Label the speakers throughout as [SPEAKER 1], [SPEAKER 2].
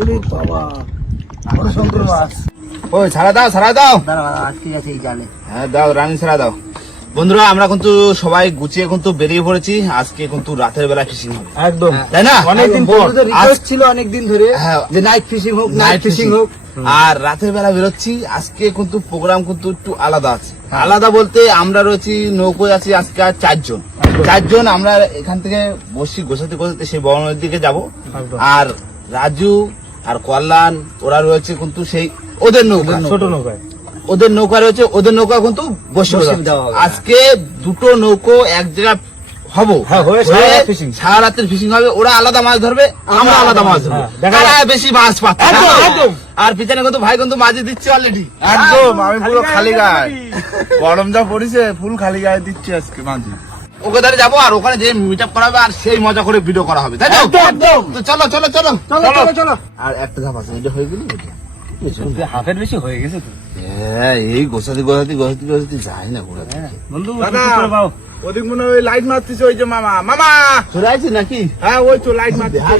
[SPEAKER 1] ওরে বাবা। বড় সুন্দর মাছ।
[SPEAKER 2] ওই ছাড়া দাও ছাড়া দাও।
[SPEAKER 1] আটকে গেছে এই জালে।
[SPEAKER 2] হ্যাঁ দাও রানী ছাড়া দাও। বন্ধুরা আমরা কিন্তু সবাই গুছিয়ে কিন্তু বেরিয়ে পড়েছি। আজকে কিন্তু রাতের বেলা ফিশিং হবে।
[SPEAKER 1] একদম।
[SPEAKER 2] তাই না?
[SPEAKER 1] অনেকদিন রিকোয়েস্ট ছিল অনেকদিন ধরে।
[SPEAKER 2] হ্যাঁ।
[SPEAKER 1] যে নাইট ফিশিং হোক নাইট
[SPEAKER 2] নাইট
[SPEAKER 1] ফিশিং
[SPEAKER 2] ফিশিং
[SPEAKER 1] হোক।
[SPEAKER 2] আর রাতের বেলা বেরোচ্ছি। আজকে কিন্তু প্রোগ্রাম কিন্তু একটু আলাদা আছে। আলাদা বলতে আমরা রয়েছি নৌকোয় আছি আজকে আর চারজন। চারজন আমরা এখান থেকে বসি গোসাতে গোসাতে সেই বড় নদীর দিকে যাব। আর রাজু আর কল্যাণ ওরা রয়েছে কিন্তু সেই ওদের নৌকা।
[SPEAKER 1] ছোট নৌকায়
[SPEAKER 2] ওদের নৌকা রয়েছে ওদের নৌকা কিন্তু। আজকে দুটো নৌকো এক জায়গায় হব।
[SPEAKER 1] হ্যাঁ, সারা
[SPEAKER 2] রাতের ফিশিং হবে। ওরা আলাদা মাছ ধরবে আমরা আলাদা মাছ ধরবো। বেশি মাছ পাচ্ছে। আর পিছনে কিন্তু ভাই কিন্তু মাঝে দিচ্ছে অলরেডি
[SPEAKER 3] একদম আমি পুরো খালি গায়ে গরম যা পড়েছে ফুল খালি গায়ে দিচ্ছি আজকে মাঝে
[SPEAKER 2] ওকে ধরে যাব আর ওখানে যে মিট আপ করা হবে আর সেই মজা করে ভিডিও করা হবে তাই তো? চলো চলো চলো।
[SPEAKER 1] চলো চলো চলো।
[SPEAKER 2] আর একটা ধাপ আছে এটা হয়ে গেল
[SPEAKER 1] হাফের বেশি হয়ে গেছে তো।
[SPEAKER 2] হ্যাঁ এই গোসাতে গোসাতে গোসাতে গোসাতে যায় না ঘোরা
[SPEAKER 1] বন্ধু
[SPEAKER 3] দাদা।
[SPEAKER 1] একটু করে পাও।
[SPEAKER 3] ওদিক মনে হয় লাইট মারতেছে ওই যে মামা। মামা!
[SPEAKER 2] চলে আসছি নাকি?
[SPEAKER 3] হ্যাঁ ওই তো লাইট মারতেছে।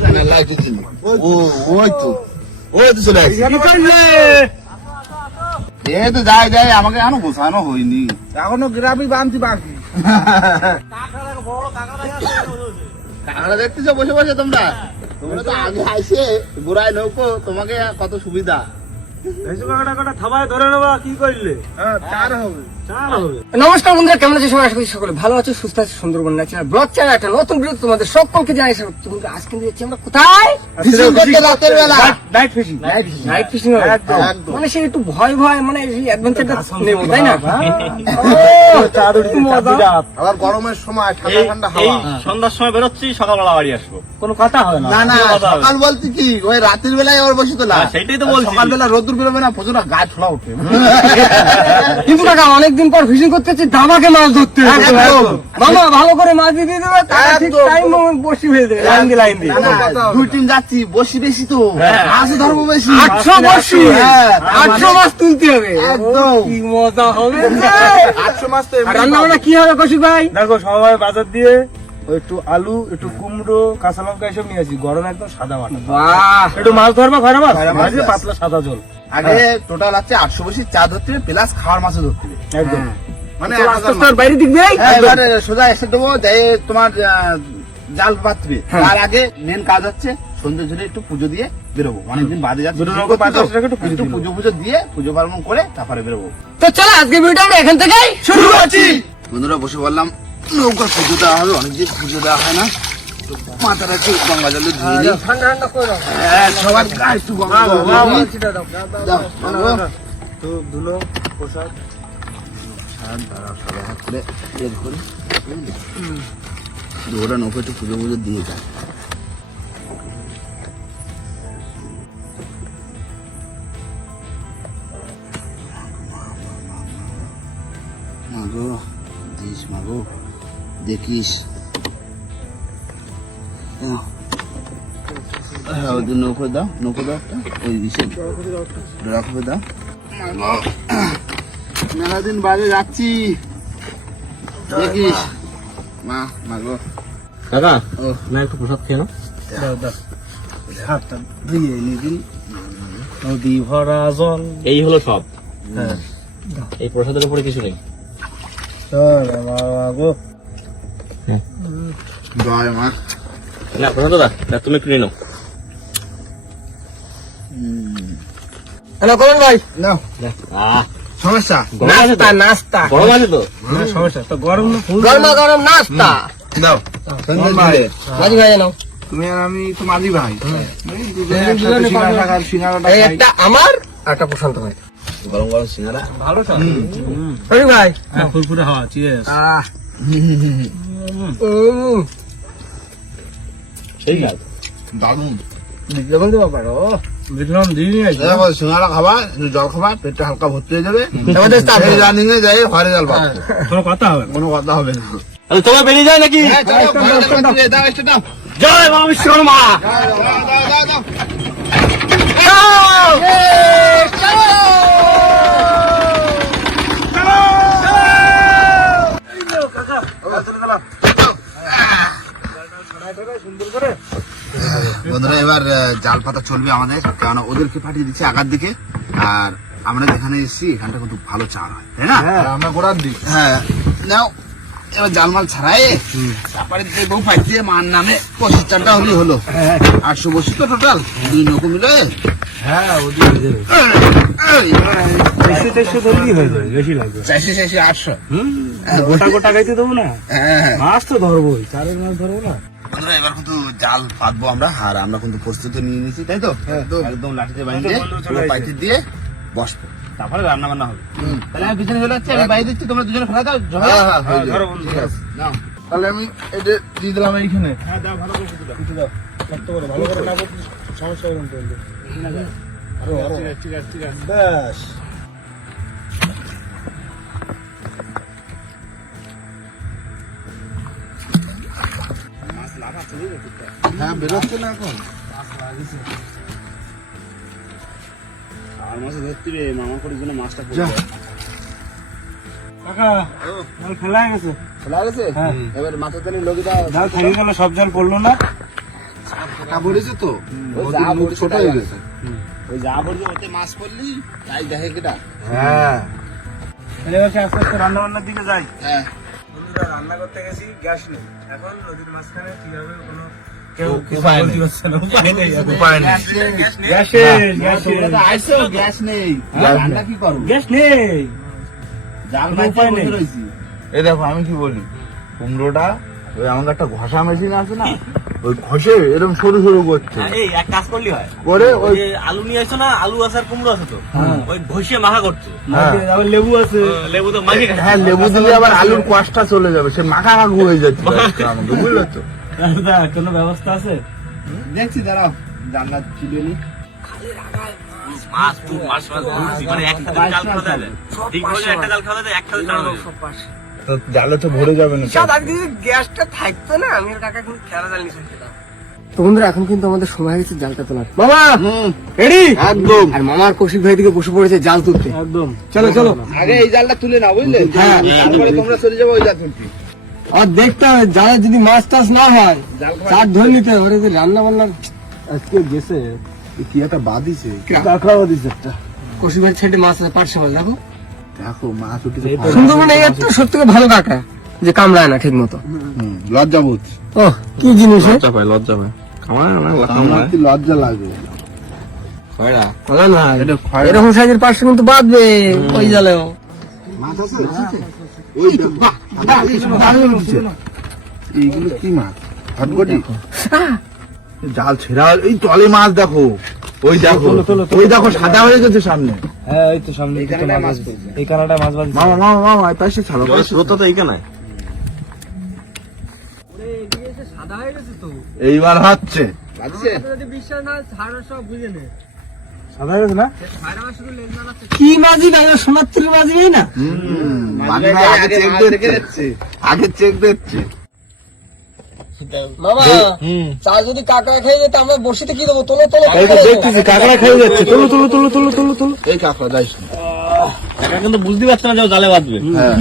[SPEAKER 2] ও ওই তো। ওই তো চলে আসছি
[SPEAKER 3] কি
[SPEAKER 2] এই তো যায় যায় আমাকে এখনও গোছানো হয়নি।
[SPEAKER 3] এখনও গ্রামই বানছি বাকি।
[SPEAKER 2] কাঁকড়া দেখতেছো বসে বসে তোমরা। তোমরা তো আগে আইসে বুড়ায় নৌকো তোমাকে কত সুবিধা।
[SPEAKER 1] থাবায় ধরে নেবা কি করলে?
[SPEAKER 3] হ্যাঁ চার হবে।
[SPEAKER 4] নমস্কার বন্ধুরা কেমন আছে সবাই? আশা করি সকলে ভালো আছে সুস্থ আছে সুন্দরবন ন্যাচারাল ব্লগ চ্যানেল একটা নতুন ভিডিও তোমাদের সকলকে জানাই। কিন্তু আজকে যাচ্ছি আমরা কোথায়?
[SPEAKER 2] ফিশিং করতে রাতের বেলা।
[SPEAKER 1] নাইট ফিশিং
[SPEAKER 4] নাইট ফিশিং মানে সে একটু ভয় ভয় মানে এই অ্যাডভেঞ্চারটা নেব তাই না?
[SPEAKER 3] আবার গরমের সময় ঠান্ডা ঠান্ডা হাওয়া।
[SPEAKER 5] সন্ধ্যার সময় বেরোচ্ছি সকালবেলা বাড়ি আসব।
[SPEAKER 1] কোনো কথা হয় না।
[SPEAKER 2] না না সকাল বলতে কি ওই রাতের বেলায় ওর বসে তোলা
[SPEAKER 5] হ্যাঁ, সেটাই তো বলছি।
[SPEAKER 2] সকালবেলা রোদ্দুর বেরোবে না প্রচুর গায়ে ছোড়া উঠে
[SPEAKER 4] কিন্তু কাকা অনেকদিন পর ফিশিং করতে হচ্ছে দামাকে মাছ ধরতে। মামা ভালো করে মাছ দিয়ে দিয়ে দেবে ঠিক টাইম বসি হয়ে দেবে লাইন দিয়ে লাইন দিয়ে।
[SPEAKER 2] দুই টিম যাচ্ছি বসি বেশি তো। মাছ ধরবো বেশি।
[SPEAKER 4] আটশো বসি।
[SPEAKER 2] হ্যাঁ,
[SPEAKER 4] আটশো মাছ তুলতে হবে। কি মজা হবে।
[SPEAKER 3] আটশো মাস তো
[SPEAKER 4] রান্না বান্না কি হবে কৌশিক ভাই?
[SPEAKER 1] দেখো সবাই বাজার দিয়ে একটু আলু একটু কুমড়ো কাঁচা লঙ্কা এসব নিয়ে আসি। গরম একদম সাদা বাটা।
[SPEAKER 4] বাহ।
[SPEAKER 1] একটু মাছ ধরবা খয়রা মাছ?
[SPEAKER 2] মাছ
[SPEAKER 1] মাছ। পাতলা সাদা জল।
[SPEAKER 2] আগে টোটাল আছে আটশো বসি চা ধরতে প্লাস খাওয়ার মাছও ধরতে
[SPEAKER 1] একদম।
[SPEAKER 2] মানে
[SPEAKER 4] আস্তে আর বাইরে দিক
[SPEAKER 2] হ্যাঁ, সোজা এসে দেবো তোমার জাল পাতবে। তার আগে মেন কাজ হচ্ছে সন্ধ্যে ঝরে একটু পুজো দিয়ে বেরোবো। অনেকদিন বাদে যাচ্ছে। পুজো
[SPEAKER 1] নৌকো একটু পুজো
[SPEAKER 2] দিয়ে পুজো পার্বণ করে তারপরে বেরোবো।
[SPEAKER 4] তো চলো আজকে ভিডিওটা আমরা এখান থেকেই শুরু করছি।
[SPEAKER 2] বন্ধুরা বসে বললাম নৌকার পুজো দেওয়া হবে অনেকদিন পুজো দেওয়া হয় না। মাথাটা একটু গঙ্গা জলে ধুয়ে দিই
[SPEAKER 4] ঠান্ডা ঠান্ডা করে দাও
[SPEAKER 2] হ্যাঁ, সবার গায়ে একটু গঙ্গা জল দিয়ে দিই।
[SPEAKER 4] সেটা দাও
[SPEAKER 2] দাও, দাও।
[SPEAKER 1] তো ধুলো পোশাক
[SPEAKER 2] সবাই হাত করে বের করি। ওরা নৌকা একটু পুজো পুজো দিয়ে যায় মাগো দিস মাগো দেখিস। হ্যাঁ, নৌকো দাও নৌকো দাও একটা ওই দিছে। রাখবে দাও। মেলা দিন বাদে যাচ্ছি। দেখিস। মা ও।
[SPEAKER 5] না একটু প্রসাদ খেয়ে
[SPEAKER 1] দাও দাও। হাতটা ধুয়ে নিদিন নদী ভরা জল।
[SPEAKER 5] এই হলো সব।
[SPEAKER 1] হ্যাঁ।
[SPEAKER 5] এই প্রসাদের উপরে কিছু নেই।
[SPEAKER 1] গো
[SPEAKER 2] জয় মা।
[SPEAKER 5] না প্রসাদ দাদা না, তুমি একটু নিয়ে নাও।
[SPEAKER 4] হ্যালো করুন ভাই।
[SPEAKER 2] নাও সমস্যা?
[SPEAKER 4] নাস্তা নাস্তা।
[SPEAKER 5] গরম আছে তো?
[SPEAKER 1] সমস্যা তো গরম না ফুল
[SPEAKER 4] গরমা গরম। নাস্তা।
[SPEAKER 2] সন্ধ্যে দিলে
[SPEAKER 4] মাঝি ভাই জানো
[SPEAKER 3] তুমি আর আমি তো মাঝি ভাই।
[SPEAKER 4] একটা আমার একটা প্রশান্ত ভাই।
[SPEAKER 2] গরম গরম সিঙ্গারা?
[SPEAKER 1] ভালো
[SPEAKER 4] ভাই।
[SPEAKER 1] হ্যাঁ ফুরফুরে হাওয়া চিয়েস
[SPEAKER 2] আহ।
[SPEAKER 4] দেবো পারো।
[SPEAKER 2] সিঙ্গারা খাবা জল খাবা পেটটা হালকা ভর্তি হয়ে যাবে। রানিং এ যাই হরে জাল পাবো।
[SPEAKER 1] কোনো কথা হবে
[SPEAKER 2] কোনো কথা হবে না।
[SPEAKER 5] তোমার বেরিয়ে যায় নাকি?
[SPEAKER 2] হ্যাঁ, একটু দাও।
[SPEAKER 5] জয় মা বিশ্বকর্মা
[SPEAKER 2] দাও, দাও, দাও, বন্ধুরা এবার জাল পাতা চলবে আমাদের কারণ ওদেরকে পাঠিয়ে দিচ্ছে আগার দিকে। আর আমরা যেখানে এসেছি এখানটা কিন্তু ভালো চাল হয় তাই না?
[SPEAKER 3] আমরা গোড়ার দিক।
[SPEAKER 2] হ্যাঁ নাও এবার জালমাল ছাড়াই। তারপরে দেখব পাই দিয়ে মার নামে পঁচিশ চারটা হলেই হলো। আটশো বসি তো টোটাল দুই নৌকো মিলে।
[SPEAKER 1] হ্যাঁ হয়ে
[SPEAKER 2] আটশো।
[SPEAKER 1] গোটা গোটা খাইতে দেবো না।
[SPEAKER 2] হ্যাঁ হ্যাঁ।
[SPEAKER 1] মাছ তো ধরবোই চারের মাছ ধরবো না।
[SPEAKER 2] বন্ধুরা এবার কিন্তু জাল পাতবো আমরা আর আমরা কিন্তু প্রস্তুতি নিয়ে নিয়েছি তাই তো? একদম। লাঠিতে বাঁধিয়ে পুরো পাইতে দিয়ে বসবো। তারপরে রান্না বান্না হবে তাহলে আমি পিছনে চলে যাচ্ছি আমি বাইরে দিচ্ছি তোমরা দুজনে ফেলা দাও
[SPEAKER 3] হ্যাঁ হ্যাঁ
[SPEAKER 1] হ্যাঁ, ধরো বন্ধু।
[SPEAKER 3] তাহলে আমি এটা দিয়ে দিলাম এইখানে।
[SPEAKER 1] হ্যাঁ দাও ভালো করে দাও। কিছু দাও। শক্ত করে ভালো করে না সমস্যা হবে না কিন্তু আরও আরও। ঠিক আছে ঠিক আছে ঠিক আছে। ব্যাস।
[SPEAKER 3] হ্যাঁ বেরোচ্ছে না এখন।
[SPEAKER 2] আর মাছে ধরতে রে মামা করে জন্য মাছটা
[SPEAKER 3] যা।
[SPEAKER 1] কাকা জল ফেলা গেছে।
[SPEAKER 2] খোলা গেছে?
[SPEAKER 1] হ্যাঁ।
[SPEAKER 2] এবার মাথা তালি লগিটা
[SPEAKER 1] জল থেকে গেল সব জল পড়ল না।
[SPEAKER 3] টাকা পড়েছে তো?
[SPEAKER 2] ওই
[SPEAKER 3] ওদের
[SPEAKER 2] যা
[SPEAKER 3] ছোট হয়ে গেছে।
[SPEAKER 2] ওই যা বলব ওতে মাছ পড়লি তাই দেখে কেটা
[SPEAKER 3] হ্যাঁ।
[SPEAKER 1] তাহলে আস্তে আস্তে রান্না বান্নার দিকে যাই।
[SPEAKER 2] হ্যাঁ।
[SPEAKER 1] রান্না করতে গেছি গ্যাস নেই। এখন নদীর মাঝখানে কীভাবে কোনো কেউ
[SPEAKER 3] উপায় নেই।
[SPEAKER 1] উপায় নেই। এখন।
[SPEAKER 3] নেই।
[SPEAKER 1] গ্যাস
[SPEAKER 2] নেই। রান্না কি করো
[SPEAKER 1] গ্যাস নেই।
[SPEAKER 2] জাল
[SPEAKER 1] উপায় নেই।
[SPEAKER 3] এই দেখো আমি কি বলি? কুমড়োটা ওই আমাদের একটা ঘষা মেশিন আছে না? ওই ঘষে এরকম সরু সরু করছে
[SPEAKER 5] এই এক কাজ করলি হয়
[SPEAKER 3] করে
[SPEAKER 5] ওই আলু নিয়ে আসছো না আলু আছে আর কুমড়ো আছে তো
[SPEAKER 1] হ্যাঁ।
[SPEAKER 5] ওই ঘষিয়ে মাখা করছ
[SPEAKER 3] হ্যাঁ।
[SPEAKER 1] আবার লেবু আছে
[SPEAKER 5] লেবু তো মাখি
[SPEAKER 3] হ্যাঁ লেবু দিলে আবার আলুর কোয়াশটা চলে যাবে সে মাখা মাখু হয়ে যাচ্ছে বুঝলে তো
[SPEAKER 1] দাদা কোনো ব্যবস্থা আছে
[SPEAKER 2] দেখছি দাঁড়াও জানলা তুলে নি
[SPEAKER 5] মাছ মাছ মাছ। মানে একসাথে জাল খাওয়া যায় ঠিক বলে একটা জাল খাওয়া যায় একসাথে যায়
[SPEAKER 3] তো জালে তো ভরে যাবে না
[SPEAKER 4] যদি গ্যাসটা থাকতো না আমি আর কাকা কিন্তু খেলা জাল নিয়ে তো বন্ধুরা এখন কিন্তু আমাদের সময় হয়ে গেছে জালটা তোলার। মামা! রেডি?
[SPEAKER 3] একদম।
[SPEAKER 4] আর মামার কৌশিক ভাই দিকে বসে পড়েছে জাল তুলতে।
[SPEAKER 1] একদম।
[SPEAKER 4] চলো চলো।
[SPEAKER 2] আগে এই জালটা তুলে নাও বুঝলে?
[SPEAKER 4] হ্যাঁ।
[SPEAKER 2] তারপরে তোমরা চলে যাব ওই জাল তুলতে।
[SPEAKER 4] আর দেখতে হবে জালে যদি মাছ টাছ না হয় চার ধরে নিতে হবে। ওরে যে রান্না বান্নার
[SPEAKER 1] আজকে গেছে
[SPEAKER 3] কি একটা বাদিছে
[SPEAKER 1] কাঁকড়াও দিচ্ছে একটা।
[SPEAKER 4] কৌশিক ভাই ছেড়ে মাছ মাছ দেখো।
[SPEAKER 3] দেখো মাছ উঠেছে
[SPEAKER 4] সুন্দরবনে এই একটা সব থেকে ভালো কাকা যে কামড়ায় না ঠিক মতো
[SPEAKER 3] হুম, লজ্জা বোধ
[SPEAKER 4] ও কি জিনিস?
[SPEAKER 5] পায় লজ্জা পায়। না
[SPEAKER 3] লজ্জা লাগে
[SPEAKER 5] খয়রা।
[SPEAKER 4] বলো না
[SPEAKER 3] এটা খয়রা।
[SPEAKER 4] এরকম সাইজের পাঁচশো কিন্তু বাঁধবে ওই জালেও।
[SPEAKER 3] মাছ আছে ওই তো, বাহ, বাহ, এই সব দারুণ উঠছে। এইগুলো কি মাছ জাল ছেড়া এই তলে মাছ দেখো। ওই দেখো। ওই দেখো সাদা হয়ে গেছে সামনে।
[SPEAKER 1] হ্যাঁ এই তো সামনে এই
[SPEAKER 2] কানাডায় মাছ
[SPEAKER 1] এই কানাডায় মাছ বাজ
[SPEAKER 3] মামা মামা মামা এই পাশে ছাড়ো
[SPEAKER 5] স্রোত তো। এইখানে
[SPEAKER 3] এইবার হচ্ছে
[SPEAKER 4] কি মাঝি সোনার মাঝি নেই না?
[SPEAKER 3] আগে চেক দিচ্ছে আগে চেক দিচ্ছে
[SPEAKER 4] মামা চা যদি কাকড়া খেয়ে যেত আমরা বসিতে কি দেবো? তোলো তোলো
[SPEAKER 1] দেখতেছি কাঁকড়া খেয়ে যাচ্ছে। তুলো তুলো তুলো তুলো তুলো তুলো।
[SPEAKER 3] এই কাঁকড়া দাইস না।
[SPEAKER 5] একা কিন্তু বুঝতে পারছে না যে জালে বাঁধবে।
[SPEAKER 3] হ্যাঁ।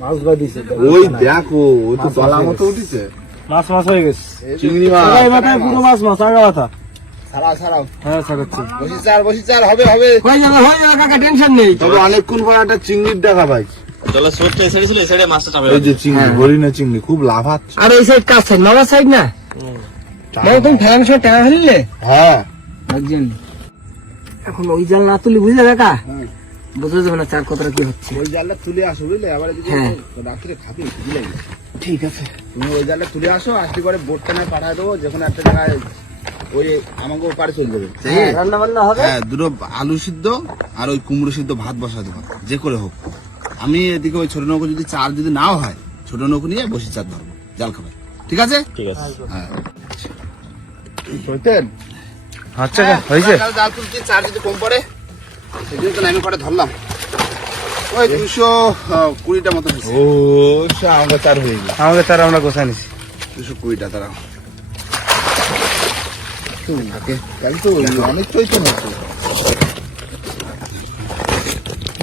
[SPEAKER 1] মাছ বাঁধিছে
[SPEAKER 3] ওই দেখো ওই তো মতো উঠেছে।
[SPEAKER 1] মাছ মাছ হয়ে গেছে।
[SPEAKER 3] চিংড়ি মাছ।
[SPEAKER 1] এই মাথায় পুরো মাছ মাছ আগা মাথা।
[SPEAKER 2] ছাড়াও ছাড়াও।
[SPEAKER 1] হ্যাঁ ছাড়াচ্ছি
[SPEAKER 2] বসি চার বসি চার হবে হবে।
[SPEAKER 4] হয়ে যাবে হয়ে যাবে কাকা টেনশন নেই।
[SPEAKER 3] তবে অনেকক্ষণ পর একটা চিংড়ির দেখা পাই
[SPEAKER 5] জলে স্রোতটা এসে ছিল এসে মাছটা চাপে
[SPEAKER 3] এই যে চিংড়ি হরিণা চিংড়ি খুব লাফাচ্ছে।
[SPEAKER 4] আর ওই সাইড কাজ সাইড সাইড না? মামা তুমি ফেলানোর সময় টাকা ফেললে?
[SPEAKER 3] হ্যাঁ।
[SPEAKER 4] একজন। এখন ওই জাল না তুলি বুঝলে কাকা? বোঝা যাবে না চার কতটা কি হচ্ছে?
[SPEAKER 2] ওই জালটা তুলে আসো বুঝলে? আবার যদি
[SPEAKER 4] হ্যাঁ।
[SPEAKER 2] রাত্রে খাবি বুঝলে?
[SPEAKER 1] ঠিক আছে।
[SPEAKER 2] তুমি ওই জালটা তুলে আসো আসতে করে বোটটা না পাঠায় দেবো একটা জায়গায় ওই আমাকে চলে যাবে।
[SPEAKER 4] রান্না বান্না হবে?
[SPEAKER 2] হ্যাঁ দুটো আলু সিদ্ধ আর ওই কুমড়ো সিদ্ধ ভাত বসা দেবো যে করে হোক। আমি এদিকে ওই ছোট নৌকো যদি চার যদি নাও হয় ছোট নৌকো নিয়ে বসে চার ধরবো জাল খাবে। ঠিক আছে?
[SPEAKER 5] ঠিক আছে।
[SPEAKER 2] হ্যাঁ।
[SPEAKER 1] আচ্ছা হয়েছে।
[SPEAKER 2] জাল- জাল তুলতে চার যদি কম পড়ে সেদিন তো আমি করে ধরলাম। ওই দুশো কুড়িটা মতো
[SPEAKER 3] ও আমাকে চার হয়ে গেল।
[SPEAKER 1] আমাকে তার আমরা গোছাই নিছি।
[SPEAKER 2] দুশো কুড়িটা তারা।
[SPEAKER 3] অনেক চৈতন্য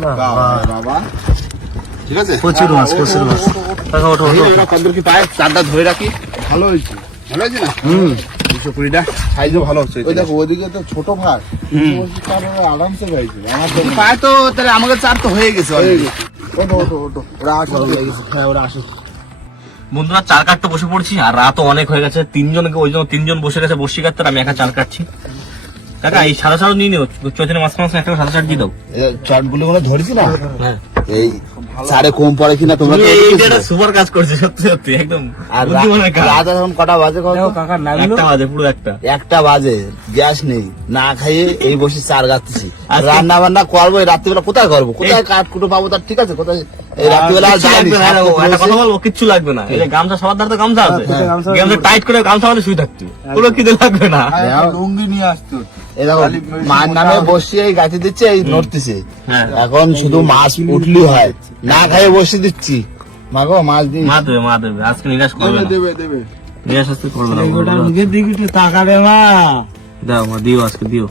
[SPEAKER 3] বাবা বাবা।
[SPEAKER 2] ঠিক আছে?
[SPEAKER 1] প্রচুর মাছ প্রচুর মাছ। কাকা ওঠো ওঠো
[SPEAKER 2] কদ্দুর কি পায় চারটা ধরে রাখি।
[SPEAKER 3] ভালো হয়েছে।
[SPEAKER 2] ভালো হয়েছে না?
[SPEAKER 1] হুম।
[SPEAKER 2] দুশো কুড়িটা
[SPEAKER 3] সাইজও ভালো হচ্ছে
[SPEAKER 1] ওই দেখো তো ছোট আরামসে আমার
[SPEAKER 2] পায় তো তাহলে আমাকে চার তো হয়ে গেছে
[SPEAKER 1] হয়ে ওরা আসো
[SPEAKER 2] হ্যাঁ ওরা আসুক।
[SPEAKER 5] বন্ধুরা চাল কাটতে বসে পড়ছি আর রাতও অনেক হয়ে গেছে। তিনজনকে ওই জন্য তিনজন বসে গেছে বসি কাটতে আমি একা চার কাটছি। কাকা এই সাদা চাল নিয়ে নিও। চৈতন্য মাছ মাছ একটা সাদা চাল দিয়ে দাও।
[SPEAKER 2] চটগুলো কোনো ধরেছি না
[SPEAKER 5] হ্যাঁ।
[SPEAKER 2] এই চারে কম পড়ে কিনা তোমরা
[SPEAKER 5] সুপার কাজ করছে সত্যি সত্যি একদম
[SPEAKER 2] আর
[SPEAKER 5] বুদ্ধিমানের
[SPEAKER 2] রাত এখন কটা বাজে
[SPEAKER 5] একটা বাজে পুরো একটা।
[SPEAKER 2] একটা বাজে গ্যাস নেই না খাইয়ে এই বসে চার গাচ্ছি। রান্না বান্না করব এই রাত্রিবেলা কোথায় করব? কোথায় কাঠ কুটো পাবো তার ঠিক আছে? কোথায় এই রাত্রিবেলা
[SPEAKER 5] কথা বলব কিচ্ছু লাগবে না। এই গামছা সবার ধারে তো গামছা আছে। গামছা টাইট করে গামছা আমাদের শুয়ে থাকতে পুরো কিতে লাগবে না।
[SPEAKER 1] লুঙ্গি নিয়ে আসতো
[SPEAKER 2] এই দেখো নামে বসিয়ে এই গাছে দিচ্ছে এই নড়তেছে।
[SPEAKER 5] হ্যাঁ।
[SPEAKER 2] এখন শুধু মাছ উঠলি হয়। না খাইয়ে বসে দিচ্ছি। মাগো মাছ দিই
[SPEAKER 5] মা দেবে মা দেবে। আজকে নিরাশ করবে
[SPEAKER 1] দেবে দেবে
[SPEAKER 5] নিরাশ আজকে করবে না বলব।
[SPEAKER 1] দিকে একটু টাকা মা।
[SPEAKER 5] দাও মা দিও আজকে দিও।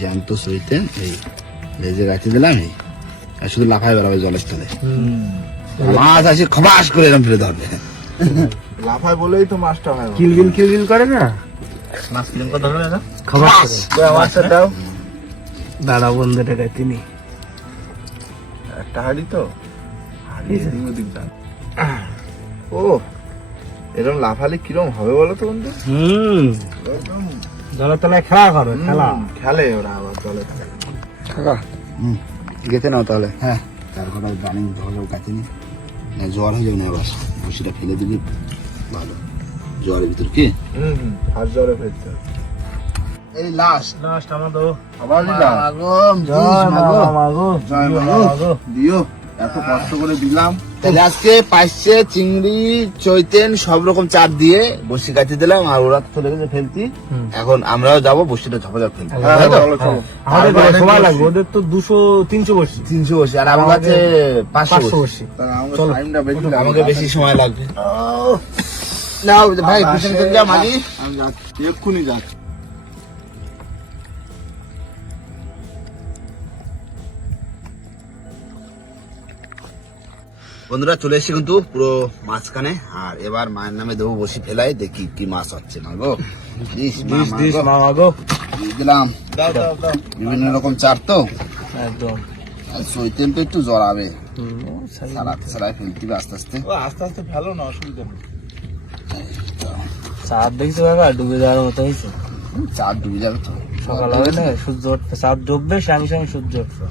[SPEAKER 2] জ্যান্ত সইতে এই লেজে গাছে দিলাম এই আর শুধু লাফায় বেড়াবে জলের তলে। মাছ আসে খবাস করে এরকম ফেলে ধরবে।
[SPEAKER 3] লাফায় বলেই তো মাছটা হয়।
[SPEAKER 1] কিলবিল কিলবিল করে না?
[SPEAKER 5] মাছ কিরম করে ধরবে দাদা?
[SPEAKER 1] খাবার
[SPEAKER 3] মাছটা দাও।
[SPEAKER 1] দাদা বন্ধুটা তিনি।
[SPEAKER 3] একটা হাড়ি তো। হাড়ি দাও। ও এরকম লাফালে কিরম হবে বলো তো বন্ধু?
[SPEAKER 1] হুম।
[SPEAKER 3] একদম।
[SPEAKER 1] জলের তলায় খেলা করো খেলা।
[SPEAKER 3] খেলে ওরা আবার জলে খেলে
[SPEAKER 2] গেতে নাও তাহলে। হ্যাঁ। তার কথা রানিং ধরো কাছে নি জ্বর হয়ে যাবে না এবার। বসিটা ফেলে দিবি। ভালো। জ্বরের ভিতর কি?
[SPEAKER 3] হুম হুম হাত জ্বরে
[SPEAKER 2] এই লাস্ট
[SPEAKER 1] লাস্ট আমাদের
[SPEAKER 3] আবার দিলাম জয় মাগো। দিও এত কষ্ট করে দিলাম।
[SPEAKER 2] তাহলে আজকে পাইছে চিংড়ি চৈতেন সব রকম চার দিয়ে বসি কাটি দিলাম আর ওরা চলে গেছে ফেলতি। এখন আমরাও যাব বসিটা ঝপাঝপ ফেলতে
[SPEAKER 3] হ্যাঁ আর
[SPEAKER 1] সময় লাগবে ওদের তো দুশো তিনশো বসি।
[SPEAKER 2] তিনশো বসি আর আমার কাছে পাঁচশো বসি।
[SPEAKER 3] আমাকে বেশি
[SPEAKER 2] সময় লাগবে। না ভাই চলে যা মাঝি।
[SPEAKER 3] আমি যাচ্ছি এক্ষুনি যাচ্ছি।
[SPEAKER 2] বন্ধুরা চলে এসেছি কিন্তু পুরো মাঝখানে আর এবার মায়ের নামে দেবো বসি ফেলাই দেখি কি মাছ হচ্ছে না গো। দিলাম। বিভিন্ন রকম চার তো।
[SPEAKER 1] একদম।
[SPEAKER 2] একটু জড়াবে। ফেলতে হবে আস্তে। আস্তে
[SPEAKER 3] আস্তে আস্তে ফেলো না অসুবিধা নেই।
[SPEAKER 1] চাঁদ দেখছ কাকা? ডুবে যাওয়ার মতো হয়েছে।
[SPEAKER 2] চার ডুবে যাবে তো।
[SPEAKER 1] সকাল হবে না সূর্য উঠবে। চাঁদ ডুববে সঙ্গে সঙ্গে সূর্য উঠবে।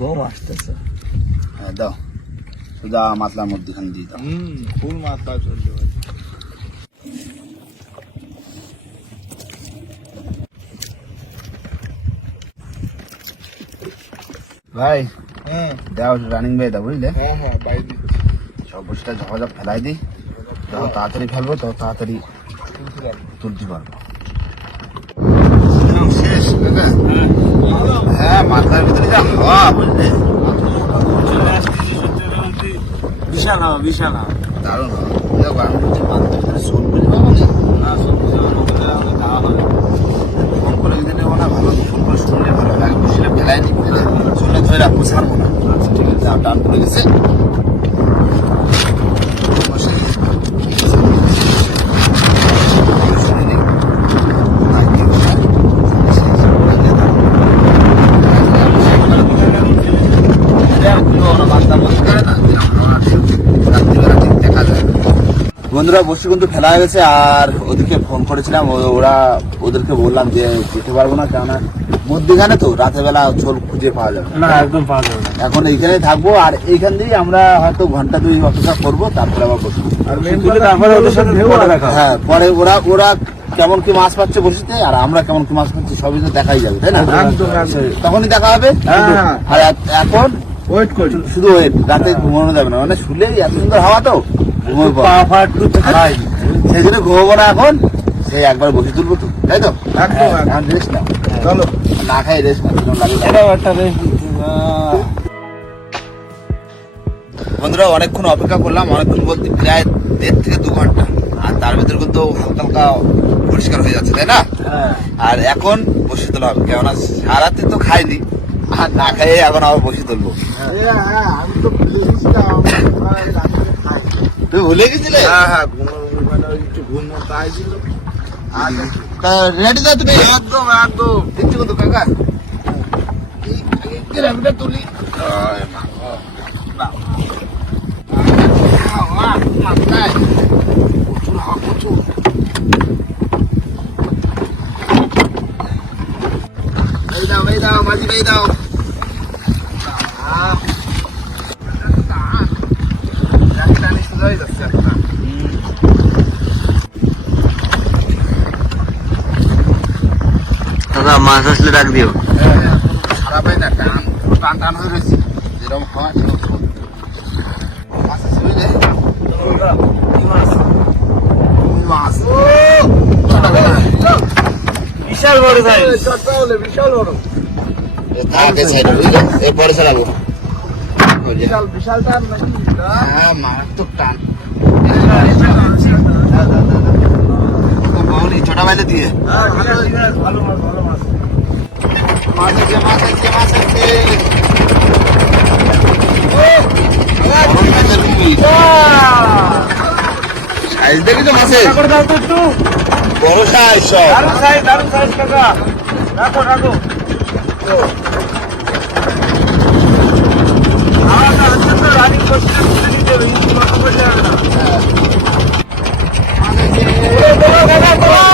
[SPEAKER 1] গম আসতেছে।
[SPEAKER 2] হ্যাঁ দাও। সুদা মাতলার মধ্যেখানে দিয়ে দাও।
[SPEAKER 3] হুম ফুল মাথা চলতে
[SPEAKER 2] ভাই
[SPEAKER 3] হ্যাঁ।
[SPEAKER 2] দাও রানিং ভাই দাও বুঝলে?
[SPEAKER 3] হ্যাঁ হ্যাঁ বাইরে দিচ্ছি
[SPEAKER 2] সব বসিটা ঝপাঝপ ফেলাই দিই যত তাড়াতাড়ি ফেলব তত তাড়াতাড়ি
[SPEAKER 3] তুলতে পারব।
[SPEAKER 2] শেষ হ্যাঁ মাথার ভিতরে যা হাওয়া বুঝলে?
[SPEAKER 1] বিশাল হাওয়া বিশাল হাওয়া।
[SPEAKER 2] দারুণ হাওয়া। আমি বলছি মাথার ভিতরে শোন বুঝে পাবো না ভালো ফোন করে শুনলে ভালো লাগে বসিটা ফেলাই নি ধরে রাখব ছাড়বো না। টান পড়ে গেছে বসে। শুনে নি। না, কি বলে? বন্ধুরা বসে কিন্তু ফেলা হয়ে গেছে আর ওদেরকে ফোন করেছিলাম। ওরা ওদেরকে বললাম যে যেতে পারব না কেননা মধ্যখানে তো রাতের বেলা ঝোল খুঁজে পাওয়া যাবে
[SPEAKER 1] না। একদম পাওয়া যাবে না।
[SPEAKER 2] এখন এইখানেই থাকব আর এইখান দিয়েই আমরা হয়তো ঘণ্টা দুই অপেক্ষা করব তারপরে আবার বসবো।
[SPEAKER 3] মেন
[SPEAKER 2] হ্যাঁ পরে ওরা ওরা কেমন কি মাছ পাচ্ছে বসিতে আর আমরা কেমন কি মাছ পাচ্ছি সবই তো দেখাই যাবে তাই না? তখনই দেখা হবে।
[SPEAKER 3] হ্যাঁ।
[SPEAKER 2] আর এখন
[SPEAKER 3] ওয়েট করি।
[SPEAKER 2] শুধু ওই রাতে ঘুমানো যাবে না। মানে শুলে এত সুন্দর হাওয়া তো।
[SPEAKER 1] পা ফা একটু খাই
[SPEAKER 2] সেই জন্য ঘুমাবো না এখন সেই একবার বসে তুলবো তো তাই তো। রেস্ট নাও।
[SPEAKER 3] চলো।
[SPEAKER 2] না খাই রেস্ট না
[SPEAKER 1] এটাও একটা বেশ
[SPEAKER 2] বন্ধুরা অনেকক্ষণ অপেক্ষা করলাম অনেকক্ষণ বলতে প্রায় দেড় থেকে দু ঘণ্টা। আর তার ভিতরে কিন্তু হালকা হালকা পরিষ্কার হয়ে যাচ্ছে তাই না? আর এখন বসে তোলা হবে কেননা সারাতে তো খাইনি আর না খাইয়ে এখন আবার বসে তুলবো
[SPEAKER 1] আমি তো ভুলে গেছিলাম খাই
[SPEAKER 2] তুমি ভুলে গেছিলে
[SPEAKER 3] হ্যাঁ হ্যাঁ ঘুম মানে ওই একটু ঘুম মতো আইছিল
[SPEAKER 2] তা রেডি দাও তুমি
[SPEAKER 3] একদম একদম
[SPEAKER 2] দেখছি কত কাকা এই আগে গ্রামটা তুলি
[SPEAKER 3] আয় মা।
[SPEAKER 2] মাথায়
[SPEAKER 3] প্রচুর হাওয়া, প্রচুর।
[SPEAKER 2] এই দাও এই দাও মাঝি এই দাও
[SPEAKER 3] একটা টানি সোজা হয়ে যাচ্ছে একটা।
[SPEAKER 5] দাদা মাছ আসলে ডাক দিও
[SPEAKER 2] খারাপ হয় না টান টান টান হয়ে রয়েছে যেরকম খাওয়া। মাছ? কি মাছ?
[SPEAKER 5] বিশাল বড় সাইজ
[SPEAKER 1] বিশাল বড়
[SPEAKER 2] এ থাক, এ side এ, বুঝলে? এ পরে চালাবো। ওই যে।
[SPEAKER 1] বিশাল বিশাল টান নাকি
[SPEAKER 2] হ্যাঁ, মারাত্মক টান। ছোট বাইলে দিয়ে
[SPEAKER 1] ভালো মাছ ভালো মাছ
[SPEAKER 2] মাছ আছে মাছ আছে মাছ আছে। সাইজ মাছের
[SPEAKER 1] দাও তো একটু
[SPEAKER 2] বড় সাইজ সব
[SPEAKER 1] দারুণ সাইজ দারুণ সাইজ কাকা রাখো রাখো আলাদা আছে তো রানিং করতে করতে দিতে হবে ইঞ্চি কত পয়সা হবে না বলো কাকা বলো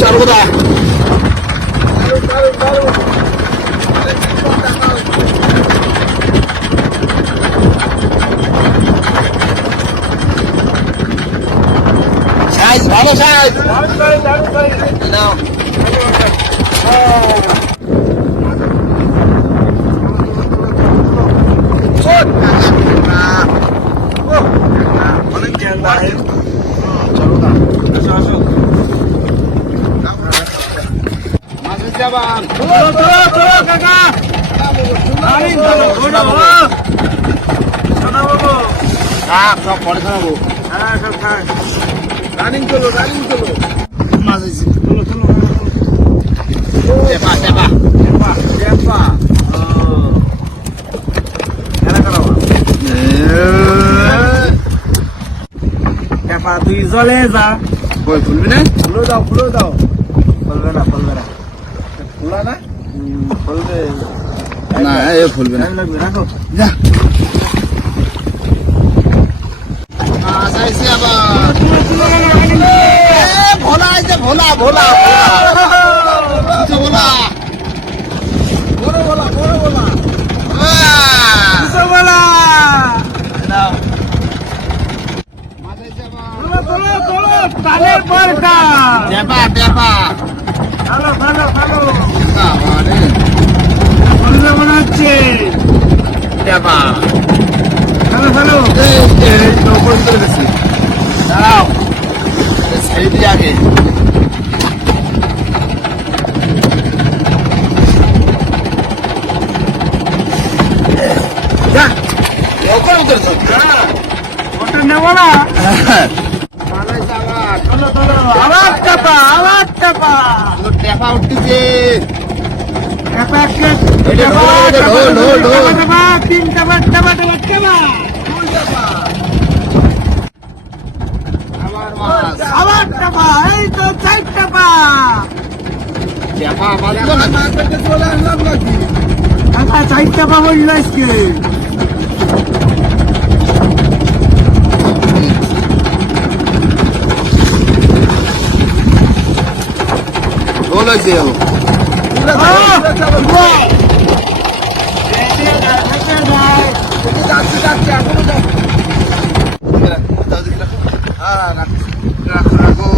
[SPEAKER 2] সর্বদা
[SPEAKER 1] দারুণ দারুণ
[SPEAKER 2] সাইজ ভালো সাইজ
[SPEAKER 1] দারুণ সাইজ দারুণ সাইজ
[SPEAKER 2] নাও
[SPEAKER 1] অনেক জ্ঞান আছে
[SPEAKER 2] সর্বদা
[SPEAKER 1] আসো আসো
[SPEAKER 2] মাছের জাবান
[SPEAKER 1] তোলো তোলো তোলো কাকা দারুণ তোলো ওটা বলো সোনা বাবু
[SPEAKER 2] থাক সব পরে খাব
[SPEAKER 1] হ্যাঁ সব খায় রানিং তোলো
[SPEAKER 2] মাছ
[SPEAKER 1] তোলো
[SPEAKER 2] টেপা টেপা
[SPEAKER 1] চেপা চেপা চেপা তুই জলে যা।
[SPEAKER 2] কই ফুলবি না?
[SPEAKER 1] ফুলো দাও ফুলো দাও। ফলবে না ফলবে না। ফুলা না? ফলবে
[SPEAKER 2] না এ ফুলবে না।
[SPEAKER 1] লাগবে রাখো।
[SPEAKER 2] যা মাছ আইছে আবার ভোলা আইছে ভোলা ভোলা ভোলা। আইছে ভোলা
[SPEAKER 1] বড় বড় তোলো তোলো তালের পরটা
[SPEAKER 2] টেপা টেপা
[SPEAKER 1] ভালো ভালো ভালো। ফলবে মনে। হচ্ছে
[SPEAKER 2] টেপা
[SPEAKER 1] ভালো ভালো।
[SPEAKER 2] চলে গেছে। দাঁড়াও। সাইড দিয়ে আগে।
[SPEAKER 1] আবার চাপা আবার চাপা।
[SPEAKER 2] টেপা উঠতেছে। ঢোল, ঢোল, ঢোল, ঢোল।
[SPEAKER 1] তিন চাপা চাপা চাপা চাপা
[SPEAKER 2] আমার মাছ
[SPEAKER 1] আবার চাপা এই তো চার চাপা
[SPEAKER 2] টেপা বাঁধবো না
[SPEAKER 1] চলে আসলাম নাকি চাপা চার চাপা বলল আজকে
[SPEAKER 2] ঢোল হয়েছে ও। দাও দেখি রাখো। হ্যাঁ, রাখো। রাখো, রাখো।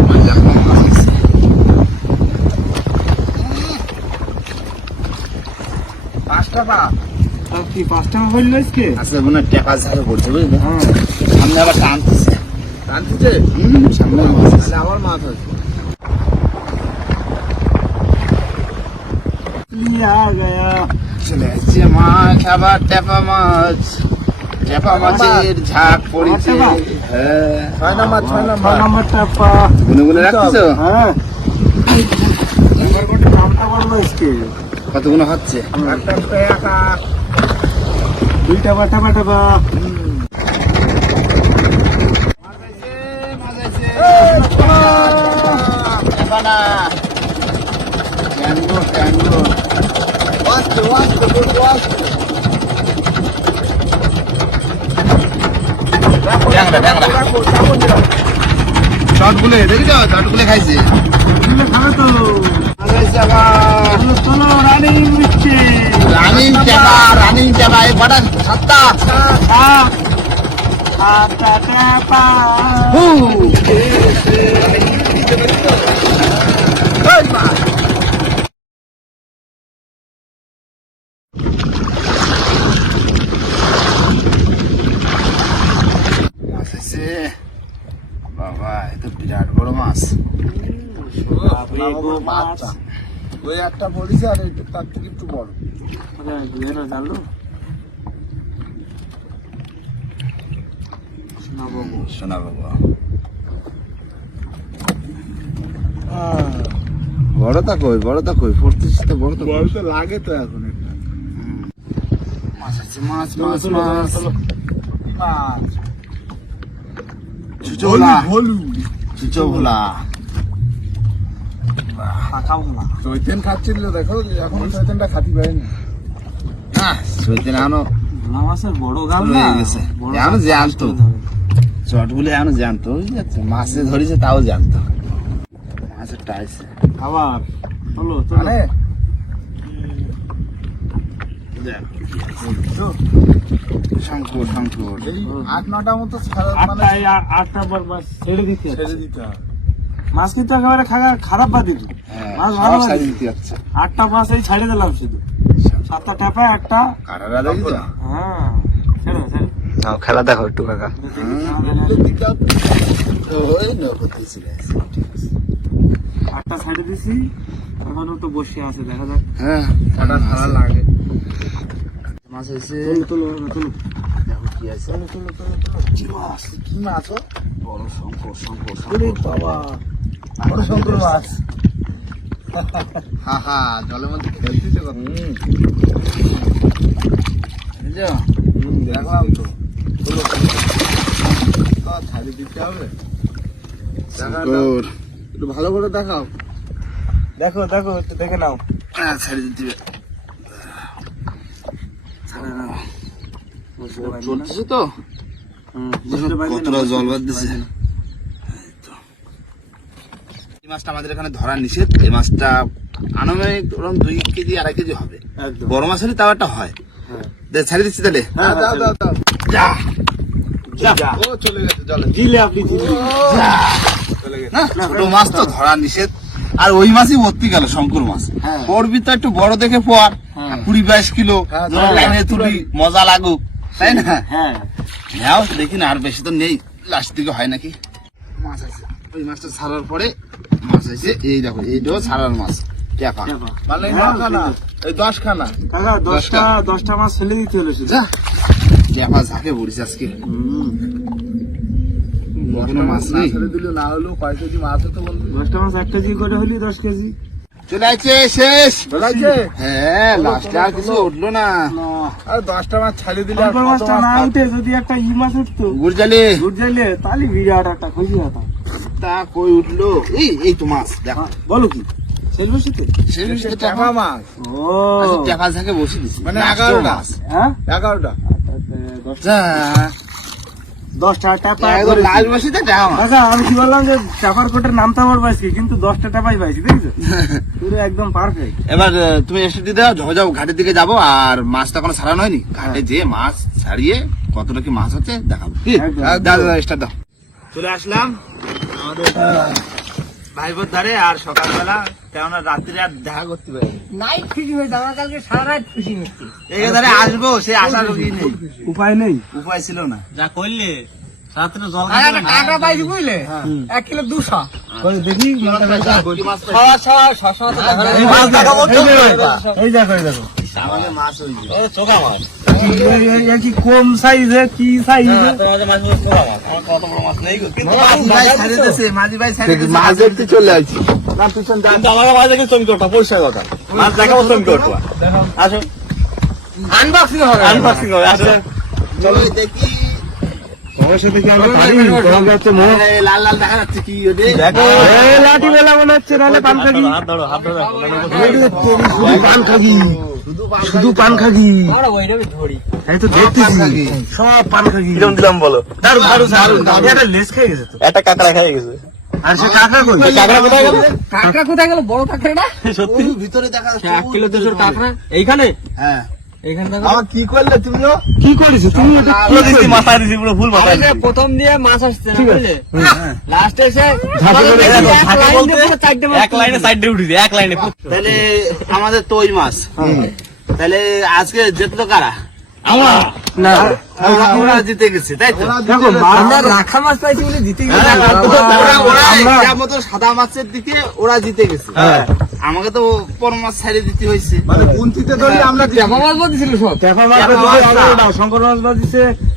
[SPEAKER 2] আমার দেখো, মাছ হয়েছে।
[SPEAKER 1] পা কি পাঁচটা বলল আজকে?
[SPEAKER 2] আসলে মনে হয় টেপা ঝাড়ে পড়ছে বুঝলে? সামনে আবার টানতেছে
[SPEAKER 1] টানতেছে
[SPEAKER 2] হুম, সামনে মাছ আছে।
[SPEAKER 1] তাহলে আমার মাছ আছে।
[SPEAKER 2] চলে আসছে মাছ আবার টেপা মাছ। টেপা মাছের ঝাঁক পড়েছে। হ্যাঁ।
[SPEAKER 1] ছয় নাম্বার ছয় নাম্বার। নাম্বার টাপা।
[SPEAKER 2] গুনে গুনে রাখছো
[SPEAKER 1] হ্যাঁ। নাম্বার কোনটা? নামটা বলব আজকে?
[SPEAKER 2] কতগুলো হচ্ছে?
[SPEAKER 1] দুইটা বাটা বাটা বা
[SPEAKER 2] চটগুলে দেখেছ? চটগুলে খাইছে।
[SPEAKER 1] খাবে তো। রানিং
[SPEAKER 2] চাকা রানিং চাকা এই কটা সাতটা? হু মাছ আছে বাবা এ তো বিরাট বড় মাছ
[SPEAKER 1] বাচ্চা।
[SPEAKER 3] ওই একটা পড়েছে আর তার থেকে একটু বড়।
[SPEAKER 1] জানলো?
[SPEAKER 2] বড়টা কই বড়টা কই? পড়তেছিস তো বড় তো কই?
[SPEAKER 3] তো লাগে তো এখন একটা।
[SPEAKER 2] মাছ আছে মাছ মাছ মাছ।
[SPEAKER 3] মাছ।
[SPEAKER 2] চুচো ভোলা। চুচো ভোলা।
[SPEAKER 3] চৈতেন খাচ্ছিল দেখো এখন চৈতেনটা খাতি পারেনি
[SPEAKER 2] না সইতে না
[SPEAKER 1] এখনও মাছের বড় গাল না। এখনও
[SPEAKER 2] জানতো। চটগুলো এখনও জানতো বুঝতে মাছে ধরেছে তাও জানতো। মাছের টাইছে।
[SPEAKER 1] আবার চলো
[SPEAKER 3] মানে
[SPEAKER 2] শঙ্কর শঙ্কর।
[SPEAKER 3] আট নটা মতো ছাড়া মানে
[SPEAKER 1] আটটা আটটা বার ছেড়ে দিতে
[SPEAKER 3] ছেড়ে দিতে হবে।
[SPEAKER 1] মাছ কিন্তু একেবারে খারাপ বাদ দিল
[SPEAKER 2] হ্যাঁ
[SPEAKER 1] মাছ ভালো আটটা মাছ এই ছাড়ে দিলাম শুধু। সাতটা টাপা একটা
[SPEAKER 2] কারারা
[SPEAKER 1] হ্যাঁ
[SPEAKER 5] খেলা দেখো একটু কাকা।
[SPEAKER 1] আটটা ছাড়ে দিছি। এখনও তো বসে আছে দেখা যাক।
[SPEAKER 2] হ্যাঁ।
[SPEAKER 3] লাগে
[SPEAKER 2] মাছ এসে
[SPEAKER 1] তুলো তুলো
[SPEAKER 2] দেখো কি আছে।
[SPEAKER 3] কি মাছ কি মাছ?
[SPEAKER 2] বড় শঙ্কর শঙ্কর শঙ্কর।
[SPEAKER 3] বাবা। বড় শঙ্কর মাছ
[SPEAKER 2] হা হা জলের মধ্যে খেলতেছে কত বুঝছ
[SPEAKER 3] দেখলাম তো। ছাড়ি দিতে হবে। একটু ভালো করে দেখাও।
[SPEAKER 1] দেখো দেখো একটু দেখে নাও।
[SPEAKER 2] হ্যাঁ ছেড়ে দিতে হবে। চলতেছে তো? কতটা জল বাদ দিছে এই মাছটা আমাদের এখানে ধরা নিষেধ। এই মাছটা আনুমানিক ওরকম দুই কেজি আড়াই কেজি হবে। বড় মাছ হলে তাও একটা হয়।
[SPEAKER 1] হ্যাঁ।
[SPEAKER 2] ছাড়ি দিচ্ছি তাহলে।
[SPEAKER 3] হ্যাঁ
[SPEAKER 2] ছোট মাছ তো ধরা নিষেধ। আর ওই মাছই ভর্তি গেল শঙ্কর মাছ।
[SPEAKER 1] হ্যাঁ।
[SPEAKER 2] পড়বি তো একটু বড় দেখে পর
[SPEAKER 1] হ্যাঁ।
[SPEAKER 2] কুড়ি বাইশ কিলো।
[SPEAKER 3] হ্যাঁ, হ্যাঁ।
[SPEAKER 2] লাইনে তুলি মজা লাগুক। তাই না?
[SPEAKER 1] হ্যাঁ।
[SPEAKER 2] হ্যাঁ দেখি না আর বেশি তো নেই। লাস্ট দিকে হয় নাকি? মাছ আছে। ওই মাছটা ছাড়ার পরে মাছ আছে এই দেখো এইটাও ছাড়ার মাছ
[SPEAKER 3] মানে এই
[SPEAKER 1] হ্যাঁ,
[SPEAKER 3] নখানা এই দশ খানা
[SPEAKER 1] কাকা দশটা দশটা। মাছ ফেলে দিতে হলো
[SPEAKER 2] যা। টেপা ঝাঁকে পড়িস আজকে। কোনো মাছ
[SPEAKER 3] না
[SPEAKER 2] নেই।
[SPEAKER 3] দিলে না হলেও কয় কেজি মাছ হতো
[SPEAKER 1] দশটা মাছ এক কেজি করে হলি দশ কেজি।
[SPEAKER 2] চলে শেষ। হ্যাঁ লাস্টে আর কিছু উঠল না।
[SPEAKER 3] আর দশটা মাছ ছাড়িয়ে দিলে
[SPEAKER 1] মাছটা না উঠে যদি একটা ই মাছ উঠতো।
[SPEAKER 2] গুরজালি
[SPEAKER 1] দুধ তাহলে বিরাট একটা খুশি হতাম।
[SPEAKER 2] তা কই উঠল? এই এই তো মাছ দেখো।
[SPEAKER 1] বলো কি?
[SPEAKER 3] টাকা মাছ।
[SPEAKER 1] ও।
[SPEAKER 2] আচ্ছা, বসে দিছি।
[SPEAKER 3] মানে
[SPEAKER 2] লাস্টেও
[SPEAKER 3] এগারোটা।
[SPEAKER 2] মাছ।
[SPEAKER 1] হ্যাঁ?
[SPEAKER 3] এগারোটা।
[SPEAKER 1] দশ-
[SPEAKER 2] যা
[SPEAKER 1] দশটা। টাকা
[SPEAKER 2] লাল বসিতে
[SPEAKER 1] আমি কি বললাম যে চাপার কোটের নামটা আমার পাইছি কিন্তু দশটা টাকাই পাইছি দেখছ? পুরো একদম পারফেক্ট
[SPEAKER 2] এবার তুমি এসে দিয়ে দাও যাও যাও ঘাটের দিকে যাব আর মাছটা কোনো ছাড়ানো হয়নি। ঘাটে যে মাছ ছাড়িয়ে কতটা কি মাছ আছে দেখাবো। দাও, দাও দাও দাও। চলে আসলাম। আমাদের ভাই ধারে আর সকালবেলা কেননা রাত্রে আর দেখা করতে পারি
[SPEAKER 4] নাইট খুশি হয়েছে আমার কালকে সারা রাত খুশি মিষ্টি
[SPEAKER 2] এই ধারে আসব সে আশা রোগী নেই।
[SPEAKER 1] উপায় নেই।
[SPEAKER 2] উপায় ছিল না।
[SPEAKER 5] যা করলে রাত্রে জল
[SPEAKER 4] আর পাইছি বুঝলে? এক কিলো দুশো।
[SPEAKER 1] দেখি?
[SPEAKER 4] তো দেখা
[SPEAKER 5] এই
[SPEAKER 1] এই
[SPEAKER 2] মাছ হয়েছে
[SPEAKER 5] চোখা মাছ।
[SPEAKER 1] কি কম সাইজে কি সাইজে
[SPEAKER 5] মাছ
[SPEAKER 3] ধরতে চলে আসছি
[SPEAKER 4] আনবক্সিং হবে।
[SPEAKER 5] আনবক্সিং হবে
[SPEAKER 2] চলো দেখি।
[SPEAKER 1] তোমার সাথে কি আমরা পারি মো
[SPEAKER 2] লাল লাল দেখা যাচ্ছে কি ওটা
[SPEAKER 5] দেখো।
[SPEAKER 1] এই লাঠি বেলা মনে হচ্ছে নাহলে পান খাগি
[SPEAKER 5] হাত ধরো হাত ধরো
[SPEAKER 3] পান খাগি শুধু পান খাগি। এই তো দেখতেছি। সব পান খাগি।
[SPEAKER 5] কিরম দিলাম বলো।
[SPEAKER 3] দারুণ দারুণ দারুণ এটা লেস খেয়ে গেছে তো।
[SPEAKER 5] একটা কাঁকড়া খেয়ে গেছে।
[SPEAKER 3] আর সে কাকা কই?
[SPEAKER 5] কাঁকড়া কোথায় গেল?
[SPEAKER 4] কাঁকড়া কোথায় গেল? বড় কাঁকড়াটা?
[SPEAKER 5] সত্যি?
[SPEAKER 2] ভিতরে দেখা যাচ্ছে
[SPEAKER 4] এক কিলো দুশোর কাঁকড়া? এইখানে?
[SPEAKER 2] হ্যাঁ।
[SPEAKER 3] কি করলে
[SPEAKER 1] কি করেছ? তুমি
[SPEAKER 5] মাথায় পুরো ফুল মাথায়
[SPEAKER 4] প্রথম দিয়ে মাছ আসছে না বুঝলে? লাস্টে এসে দেখি
[SPEAKER 5] থাকে
[SPEAKER 4] এক
[SPEAKER 5] বলতে
[SPEAKER 4] লাইন চারটে
[SPEAKER 5] এক লাইনে সাইড দিয়ে উঠি এক লাইনে।
[SPEAKER 2] তাহলে আমাদের তো ওই মাছ তাহলে আজকে জিতলো কারা?
[SPEAKER 5] আমরা?
[SPEAKER 1] না
[SPEAKER 2] ওরা- ওরা জিতে গেছে তাই তো?
[SPEAKER 4] আমরা রাখা মাছ পাইছি বলে জিতে গেছি।
[SPEAKER 2] হ্যাঁ, ওরা- ওরা
[SPEAKER 1] আমরা-
[SPEAKER 2] ইচ্ছা মতো সাদা মাছের দিকে ওরা জিতে গেছে। আমাকে তো পর মাছ ছাড়িয়ে দিতে হয়েছে।
[SPEAKER 3] মানে কুন্তিতে ধরি আমরা
[SPEAKER 4] টেপা মাছ বলছিল সব।
[SPEAKER 1] মাছ শঙ্কর মাছ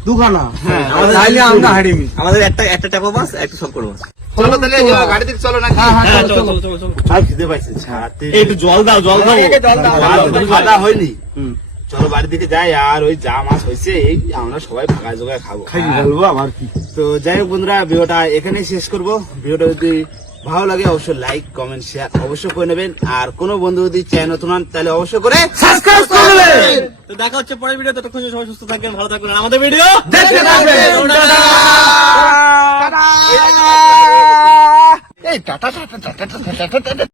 [SPEAKER 1] দুখানা।
[SPEAKER 2] হ্যাঁ
[SPEAKER 4] তাইলে আমরা হারিয়ে
[SPEAKER 5] আমাদের একটা একটা ট্যাপা মাছ একটা শঙ্কর মাছ।
[SPEAKER 2] চলো তাহলে এবার গাড়ি থেকে চলো নাকি?
[SPEAKER 5] হ্যাঁ চলো চলো চলো চলো
[SPEAKER 2] আর খিদে পাইছে
[SPEAKER 5] একটু জল দাও জল দাও।
[SPEAKER 2] খাওয়া হয়নি চলো বাড়ি দিকে যাই আর ওই যা মাছ হয়েছে এই আমরা সবাই জোগায় খাব।
[SPEAKER 1] খাই বলব আবার কি।
[SPEAKER 2] তো যাই হোক বন্ধুরা ভিডিওটা এখানেই শেষ করব। ভিডিওটা যদি ভালো লাগে অবশ্যই লাইক কমেন্ট শেয়ার অবশ্যই করে নেবেন। আর কোনো বন্ধু যদি চ্যানেল নতুন হন তাহলে অবশ্যই করে সাবস্ক্রাইব করে নেবেন!
[SPEAKER 5] তো দেখা হচ্ছে পরের ভিডিও ততক্ষণ সবাই সুস্থ থাকবেন ভালো থাকবেন। আমাদের ভিডিও
[SPEAKER 2] দেখতে থাকবেন
[SPEAKER 3] らー。え、ダダ